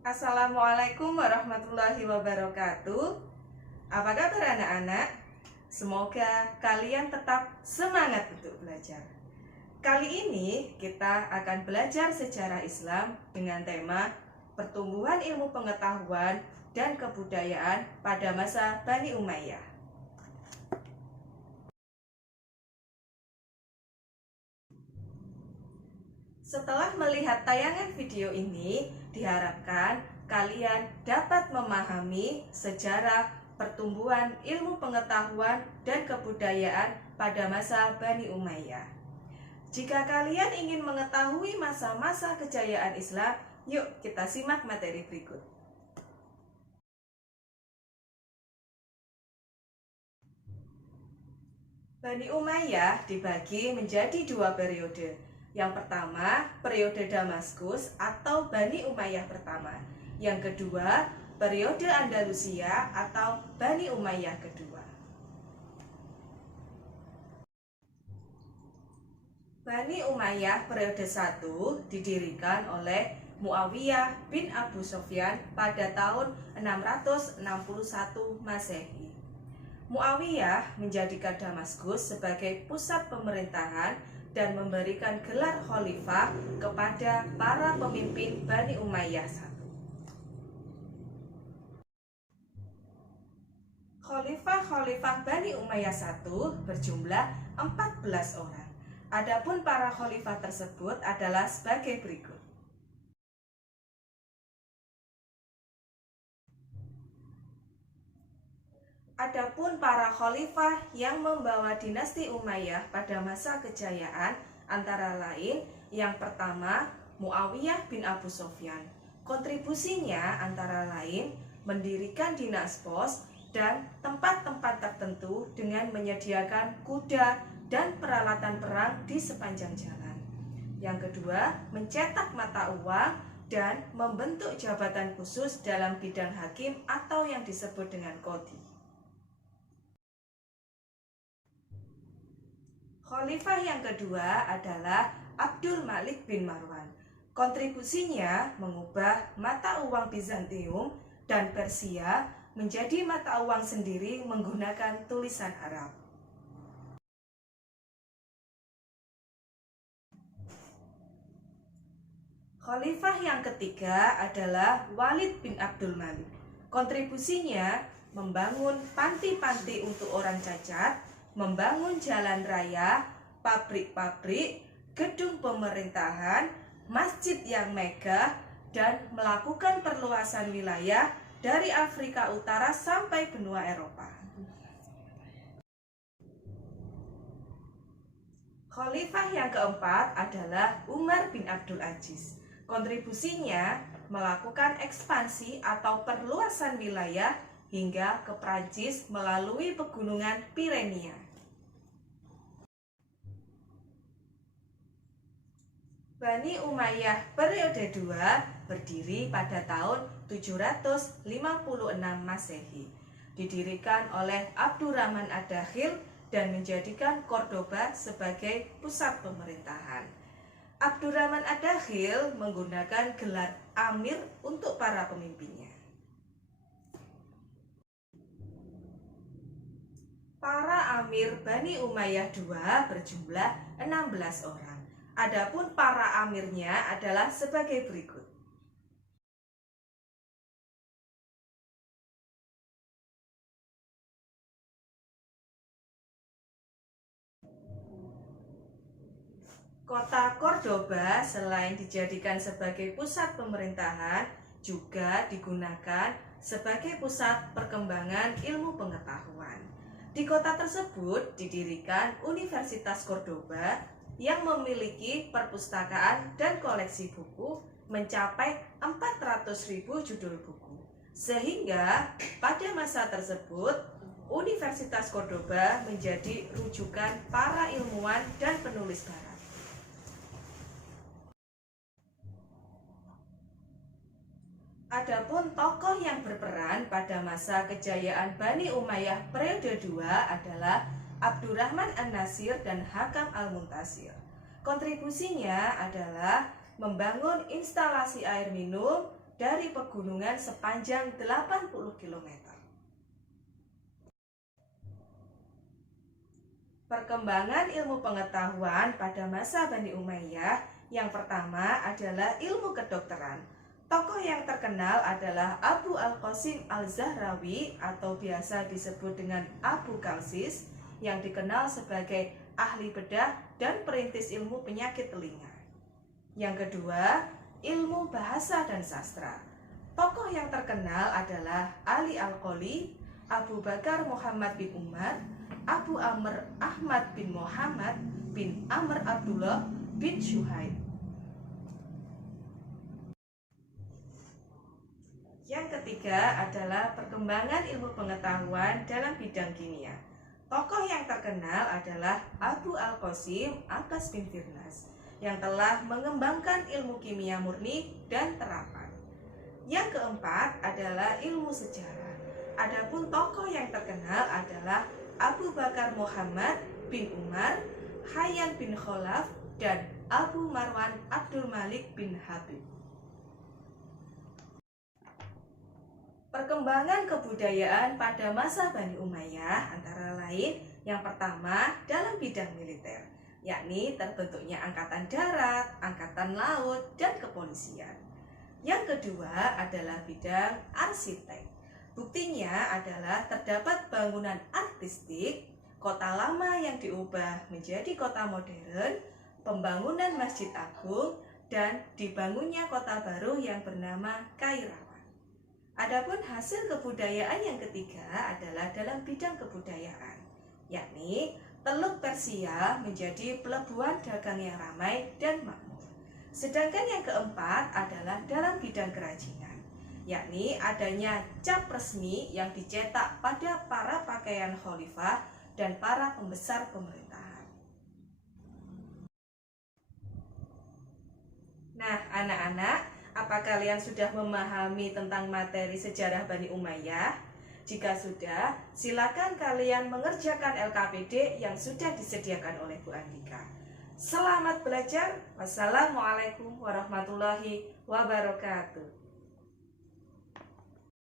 Assalamualaikum warahmatullahi wabarakatuh. Apa kabar anak-anak? Semoga kalian tetap semangat untuk belajar. Kali ini kita akan belajar sejarah Islam dengan tema pertumbuhan ilmu pengetahuan dan kebudayaan pada masa Bani Umayyah. Setelah melihat tayangan video ini, diharapkan kalian dapat memahami sejarah pertumbuhan ilmu pengetahuan dan kebudayaan pada masa Bani Umayyah. Jika kalian ingin mengetahui masa-masa kejayaan Islam, yuk kita simak materi berikut. Bani Umayyah dibagi menjadi dua periode. Yang pertama, periode Damaskus atau Bani Umayyah pertama. Yang kedua, periode Andalusia atau Bani Umayyah kedua. Bani Umayyah periode 1 didirikan oleh Muawiyah bin Abu Sufyan pada tahun 661 Masehi. Muawiyah menjadikan Damaskus sebagai pusat pemerintahan dan memberikan gelar khalifah kepada para pemimpin Bani Umayyah I. Khalifah Bani Umayyah I berjumlah 14 orang. Adapun para khalifah tersebut adalah sebagai berikut. Adapun para khalifah yang membawa dinasti Umayyah pada masa kejayaan antara lain yang pertama Muawiyah bin Abu Sufyan. Kontribusinya antara lain mendirikan dinas pos dan tempat-tempat tertentu dengan menyediakan kuda dan peralatan perang di sepanjang jalan. Yang kedua, mencetak mata uang dan membentuk jabatan khusus dalam bidang hakim atau yang disebut dengan qadhi. Khalifah yang kedua adalah Abdul Malik bin Marwan. Kontribusinya mengubah mata uang Bizantium dan Persia menjadi mata uang sendiri menggunakan tulisan Arab. Khalifah yang ketiga adalah Walid bin Abdul Malik. Kontribusinya membangun panti-panti untuk orang cacat, membangun jalan raya, pabrik-pabrik, gedung pemerintahan, masjid yang megah, dan melakukan perluasan wilayah dari Afrika Utara sampai benua Eropa. Khalifah yang keempat adalah Umar bin Abdul Aziz. Kontribusinya melakukan ekspansi atau perluasan wilayah hingga ke Prancis melalui pegunungan Pirenia. Bani Umayyah periode 2 berdiri pada tahun 756 Masehi. Didirikan oleh Abdurrahman Ad-Dakhil dan menjadikan Cordoba sebagai pusat pemerintahan. Abdurrahman Ad-Dakhil menggunakan gelar Amir untuk para pemimpinnya. Para Amir Bani Umayyah II berjumlah 16 orang. Adapun para amirnya adalah sebagai berikut. Kota Cordoba selain dijadikan sebagai pusat pemerintahan, juga digunakan sebagai pusat perkembangan ilmu pengetahuan. Di kota tersebut didirikan Universitas Cordoba yang memiliki perpustakaan dan koleksi buku mencapai 400.000 judul buku. Sehingga pada masa tersebut Universitas Cordoba menjadi rujukan para ilmuwan dan penulis barat. Adapun tokoh yang berperan pada masa kejayaan Bani Umayyah periode 2 adalah Abdurrahman An-Nasir dan Hakam Al-Muntasir. Kontribusinya adalah membangun instalasi air minum dari pegunungan sepanjang 80 km. Perkembangan ilmu pengetahuan pada masa Bani Umayyah yang pertama adalah ilmu kedokteran. Tokoh yang terkenal adalah Abu Al-Qasim Al-Zahrawi atau biasa disebut dengan Abu Kalsis yang dikenal sebagai ahli bedah dan perintis ilmu penyakit telinga. Yang kedua, ilmu bahasa dan sastra. Tokoh yang terkenal adalah Ali Al-Qoli, Abu Bakar Muhammad bin Umar, Abu Amr Ahmad bin Muhammad bin Amr Abdullah bin Syuhaib. Yang ketiga adalah perkembangan ilmu pengetahuan dalam bidang kimia. Tokoh yang terkenal adalah Abu Al-Qasim Abbas bin Firnas yang telah mengembangkan ilmu kimia murni dan terapan. Yang keempat adalah ilmu sejarah. Adapun tokoh yang terkenal adalah Abu Bakar Muhammad bin Umar, Hayyan bin Khalaf, dan Abu Marwan Abdul Malik bin Habib. Perkembangan kebudayaan pada masa Bani Umayyah antara lain yang pertama dalam bidang militer, yakni terbentuknya angkatan darat, angkatan laut, dan kepolisian. Yang kedua adalah bidang arsitek. Buktinya adalah terdapat bangunan artistik, kota lama yang diubah menjadi kota modern, pembangunan Masjid Agung, dan dibangunnya kota baru yang bernama Kairawan. Adapun hasil kebudayaan yang ketiga adalah dalam bidang kebudayaan, yakni Teluk Persia menjadi pelabuhan dagang yang ramai dan makmur. Sedangkan yang keempat adalah dalam bidang kerajinan, yakni adanya cap resmi yang dicetak pada para pakaian khalifah dan para pembesar pemerintahan. Nah, anak-anak, apa kalian sudah memahami tentang materi sejarah Bani Umayyah? Jika sudah, silakan kalian mengerjakan LKPD yang sudah disediakan oleh Bu Andika. Selamat belajar. Wassalamualaikum warahmatullahi wabarakatuh.